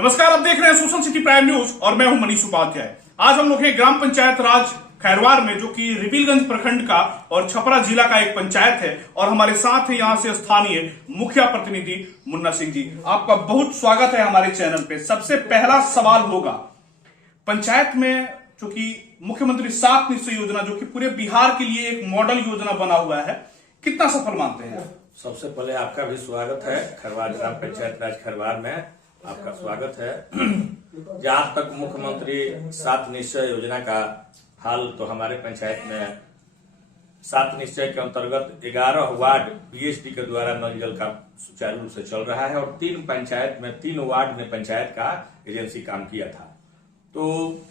नमस्कार, आप देख रहे हैं सोशल सिटी प्राइम न्यूज और मैं हूं मनीष उपाध्याय। आज हम लोग हैं ग्राम पंचायत राज खैरवार में, जो कि रिविलगंज प्रखंड का और छपरा जिला का एक पंचायत है। और हमारे साथ है यहाँ से स्थानीय मुखिया प्रतिनिधि मुन्ना सिंह जी। आपका बहुत स्वागत है हमारे चैनल पे। सबसे पहला सवाल होगा, पंचायत में जो कि मुख्यमंत्री 7 निश्चय योजना, जो कि पूरे बिहार के लिए एक मॉडल योजना बना हुआ है, कितना सफल मानते हैं? सबसे पहले आपका भी स्वागत है खैरवार ग्राम पंचायत राज खैरवार में, आपका स्वागत है। जहां तक मुख्यमंत्री 7 निश्चय योजना का हाल, तो हमारे पंचायत में 7 निश्चय के अंतर्गत 11 वार्ड पीएचडी के द्वारा नल जल का सुचारू रूप से चल रहा है और 3 पंचायत में 3 वार्ड में पंचायत का एजेंसी काम किया था। तो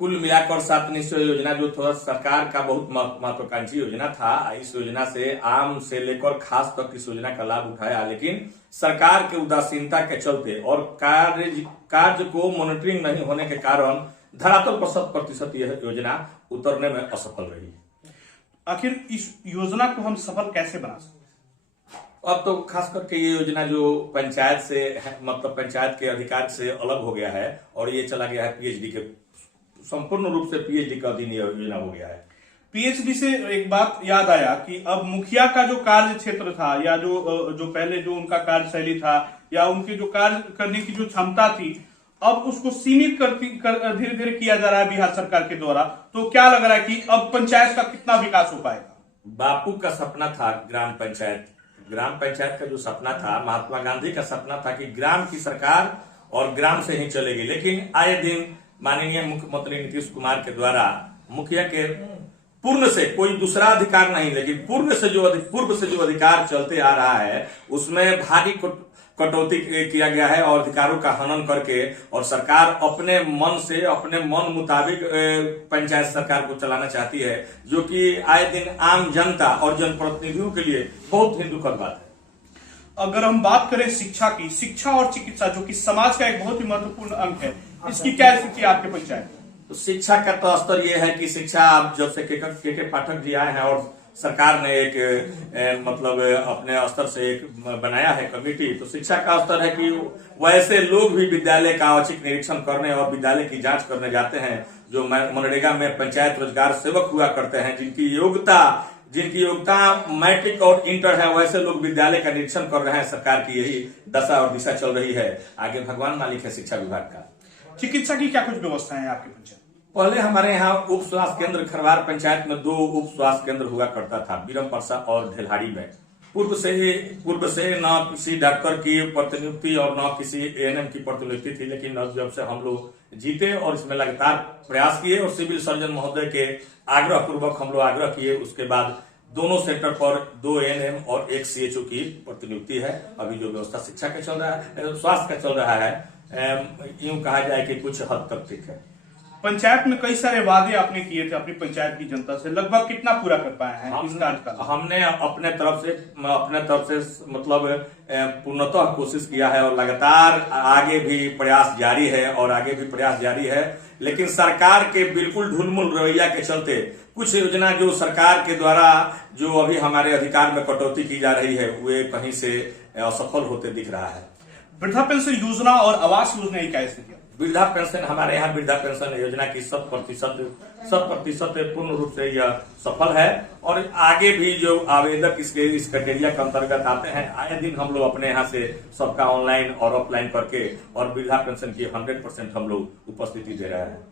कुल मिलाकर 7 निश्चय योजना जो थोड़ा सरकार का बहुत महत्वाकांक्षी योजना था, इस योजना से आम से लेकर खास तक इस योजना का लाभ उठाया, लेकिन सरकार के उदासीनता के चलते और कार्य को मॉनिटरिंग नहीं होने के कारण धरातल पर 100% यह योजना उतरने में असफल रही। आखिर इस योजना को हम सफल कैसे बना सकते? अब तो खास करके ये योजना जो पंचायत से मतलब पंचायत के अधिकार से अलग हो गया है और ये चला गया है पीएचडी के, संपूर्ण रूप से पीएचडी का अधीन योजना हो गया है। पीएचडी से एक बात याद आया कि अब मुखिया का जो कार्य क्षेत्र था, या जो पहले जो उनका कार्यशैली था, या उनकी जो कार्य करने की जो क्षमता थी, अब उसको सीमित धीरे धीरे किया जा रहा है बिहार सरकार के द्वारा। तो क्या लग रहा है कि अब पंचायत का कितना विकास हो पाएगा? बापू का सपना था ग्राम पंचायत का जो सपना था, महात्मा गांधी का सपना था कि ग्राम की सरकार और ग्राम से ही चलेगी, लेकिन आए दिन माननीय मुख्यमंत्री नीतीश कुमार के द्वारा मुखिया के पूर्ण से कोई दूसरा अधिकार नहीं, लेकिन पूर्व से जो अधिकार चलते आ रहा है उसमें भारी कटौती किया गया है और अधिकारों का हनन करके, और सरकार अपने मन मुताबिक पंचायत सरकार को चलाना चाहती है, जो कि आए दिन आम जनता और जनप्रतिनिधियों के लिए बहुत ही दुखद बात है। अगर हम बात करें शिक्षा की, शिक्षा और चिकित्सा, जो कि समाज का एक बहुत ही महत्वपूर्ण अंग है, इसकी क्या स्थिति है आपके पंचायत? तो शिक्षा का तो स्तर यह है कि शिक्षा अब जब से के पाठक जी आए हैं और सरकार ने एक मतलब अपने स्तर से एक बनाया है कमेटी, तो शिक्षा का स्तर है कि वैसे लोग भी विद्यालय का औचक निरीक्षण करने और विद्यालय की जांच करने जाते हैं, जो मनरेगा में पंचायत रोजगार सेवक हुआ करते हैं, जिनकी योग्यता मैट्रिक और इंटर है, वैसे लोग विद्यालय का निरीक्षण कर रहे हैं। सरकार की यही दशा और दिशा चल रही है। आगे भगवान मालिक है शिक्षा विभाग का। चिकित्सा की क्या कुछ व्यवस्था है आपके पंचायत? पहले हमारे यहाँ उप स्वास्थ्य केंद्र खैरवार पंचायत में 2 उप स्वास्थ्य केंद्र हुआ करता था, बीरम परसा और ढेलहाड़ी में। पूर्व से न किसी डॉक्टर की प्रतिनियुक्ति और न किसी एएनएम की प्रतिनियुक्ति थी, लेकिन अब जब से हम लोग जीते और इसमें लगातार प्रयास किए और सिविल सर्जन महोदय के आग्रह पूर्वक हम लोग आग्रह किए, उसके बाद दोनों सेंटर पर 2 एएनएम और 1 सीएचओ की प्रतिनियुक्ति है। अभी जो व्यवस्था शिक्षा का चल रहा है, स्वास्थ्य का चल रहा है, यूं कहा जाए कि कुछ हद तक ठीक है। पंचायत में कई सारे वादे आपने किए थे अपनी पंचायत की जनता से, लगभग कितना पूरा कर पाए हैं इस कार्यकाल? हमने अपने तरफ से मतलब पूर्णतः कोशिश किया है और लगातार आगे भी प्रयास जारी है, लेकिन सरकार के बिल्कुल ढुलमुल रवैया के चलते कुछ योजना जो सरकार के द्वारा जो अभी हमारे अधिकार में कटौती की जा रही है, वे कहीं से असफल होते दिख रहा है। वृद्धा पेंशन योजना और आवास योजना की क्या स्थिति है? वृद्धा पेंशन, हमारे यहाँ वृद्धा पेंशन योजना की 100% पूर्ण रूप से यह सफल है और आगे भी जो आवेदक इस क्राइटेरिया के अंतर्गत आते हैं, आए दिन हम लोग अपने यहाँ से सबका ऑनलाइन और ऑफलाइन करके और वृद्धा पेंशन की 100% हम लोग उपस्थिति दे रहे हैं।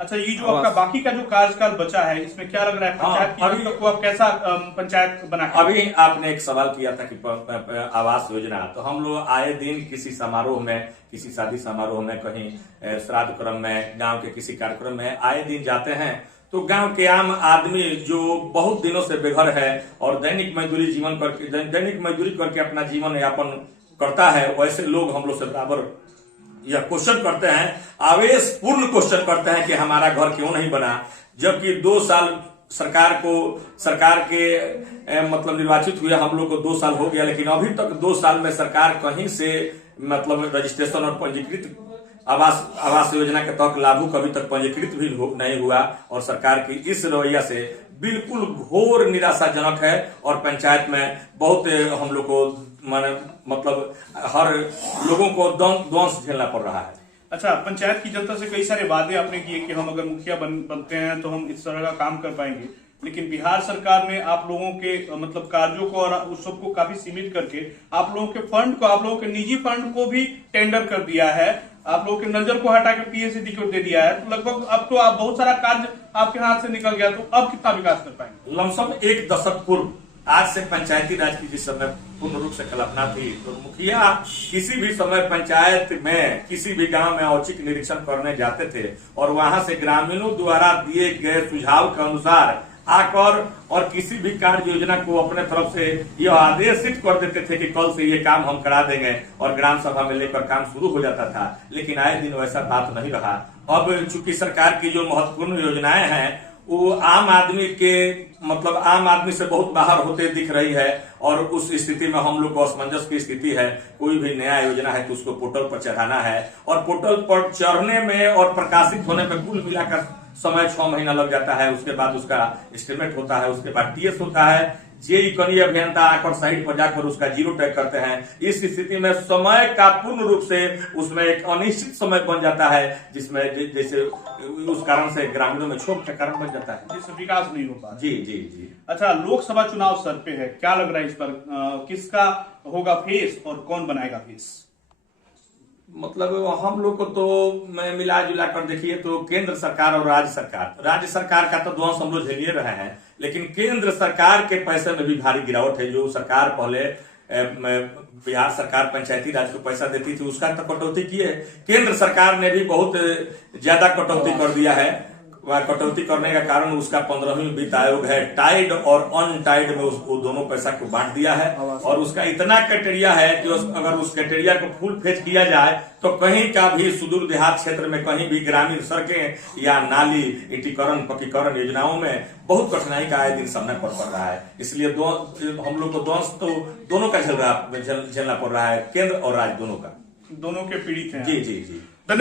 अच्छा, ये जो आपका बाकी का जो कार्यकाल बचा है, इसमें क्या लग रहा है पंचायत की अभी को आप कैसा पंचायत बना? अभी आपने एक सवाल किया था कि आवास योजना, तो हम लोग आए दिन किसी समारोह में, किसी शादी समारोह में, कहीं श्राद्ध क्रम में, गांव के किसी कार्यक्रम में आए दिन जाते हैं, तो गांव के आम आदमी जो बहुत दिनों से बेघर है और दैनिक मजदूरी करके अपना जीवन यापन करता है, वैसे लोग हम लोग से बराबर यह क्वेश्चन करते हैं, आवेशपूर्ण क्वेश्चन करते हैं कि हमारा घर क्यों नहीं बना, जबकि 2 साल सरकार के मतलब निर्वाचित हुए हम लोग को 2 साल हो गया, लेकिन अभी तक 2 साल में सरकार कहीं से मतलब रजिस्ट्रेशन और पंजीकृत आवास योजना के तहत लाभुक अभी तक पंजीकृत भी नहीं हुआ और सरकार की इस रवैया से बिल्कुल घोर निराशाजनक है और पंचायत में बहुत हम लोग को मतलब हर लोगों को ध्वंस झेलना पड़ रहा है। अच्छा, पंचायत की जनता से कई सारे वादे आपने किए कि हम अगर मुखिया बनते हैं तो हम इस तरह का काम कर पाएंगे, लेकिन बिहार सरकार ने आप लोगों के मतलब कार्यों को और उस सबको काफी सीमित करके आप लोगों के फंड को, आप लोगों के निजी फंड को भी टेंडर कर दिया है, आप लोगों के नजर को हटा के पीएससी को दे दिया है। तो लगभग अब तो आप बहुत सारा कार्य आपके हाथ से निकल गया, तो अब कितना विकास कर पाएंगे? लमसम 1 दशक पूर्व आज से पंचायती राज की जिस समय पूर्ण रूप से कल्पना थी, तो मुखिया किसी भी समय पंचायत में किसी भी गांव में औचक निरीक्षण करने जाते थे और वहां से ग्रामीणों द्वारा दिए गए सुझाव के अनुसार आकर और किसी भी कार्य योजना को अपने तरफ से यह आदेशित कर देते थे कि कल से ये काम हम करा देंगे और ग्राम सभा में लेकर काम शुरू हो जाता था। लेकिन आए दिन वैसा बात नहीं रहा। अब चूंकि सरकार की जो महत्वपूर्ण योजनाएं हैं वो आम आदमी के मतलब आम आदमी से बहुत बाहर होते दिख रही है और उस स्थिति में हम लोग को असमंजस की स्थिति है। कोई भी नया योजना है तो उसको पोर्टल पर चढ़ाना है और पोर्टल पर चढ़ने में और प्रकाशित होने में कुल मिलाकर समय 6 महीना लग जाता है। उसके बाद उसका एस्टिमेट होता है, उसके बाद टीएस होता है, जेई कनीय अभियंता आकर साइट पर जाकर उसका जीरो टैग करते हैं। इस स्थिति में समय का पूर्ण रूप से उसमें एक अनिश्चित समय बन जाता है, जिसमें जैसे उस कारण से ग्रामीणों में क्षोभ का कारण बन जाता है, जिससे विकास नहीं हो पा रहा। जी जी जी। अच्छा, लोकसभा चुनाव सर पे है, क्या लग रहा है इस पर किसका होगा फेस और कौन बनाएगा फेस? मतलब हम लोग को तो मैं मिला जुला कर देखिए तो केंद्र सरकार और राज्य सरकार का तो ध्वंस हम लोग झेलिए रहे हैं, लेकिन केंद्र सरकार के पैसे में भी भारी गिरावट है। जो सरकार पहले बिहार सरकार पंचायती राज को पैसा देती थी उसका तो कटौती की है। केंद्र सरकार ने भी बहुत ज्यादा कटौती कर दिया है। वह कटौती करने का कारण उसका 15वीं वित्त आयोग है, टाइड और अनटाइड में उसको दोनों पैसा को बांट दिया है और उसका इतना क्राइटेरिया है कि अगर उस क्राइटेरिया को फुल फेच किया जाए तो कहीं का भी सुदूर देहात क्षेत्र में कहीं भी ग्रामीण सड़कें या नाली इंटीकरण पक्कीकरण योजनाओं में बहुत कठिनाई का आए दिन सामना पड़ रहा है। इसलिए हम लोग को ध्वंस तो दोनों का झेलना पड़ रहा है, केंद्र और राज्य दोनों का, दोनों के पीड़ित हैं। जी जी जी।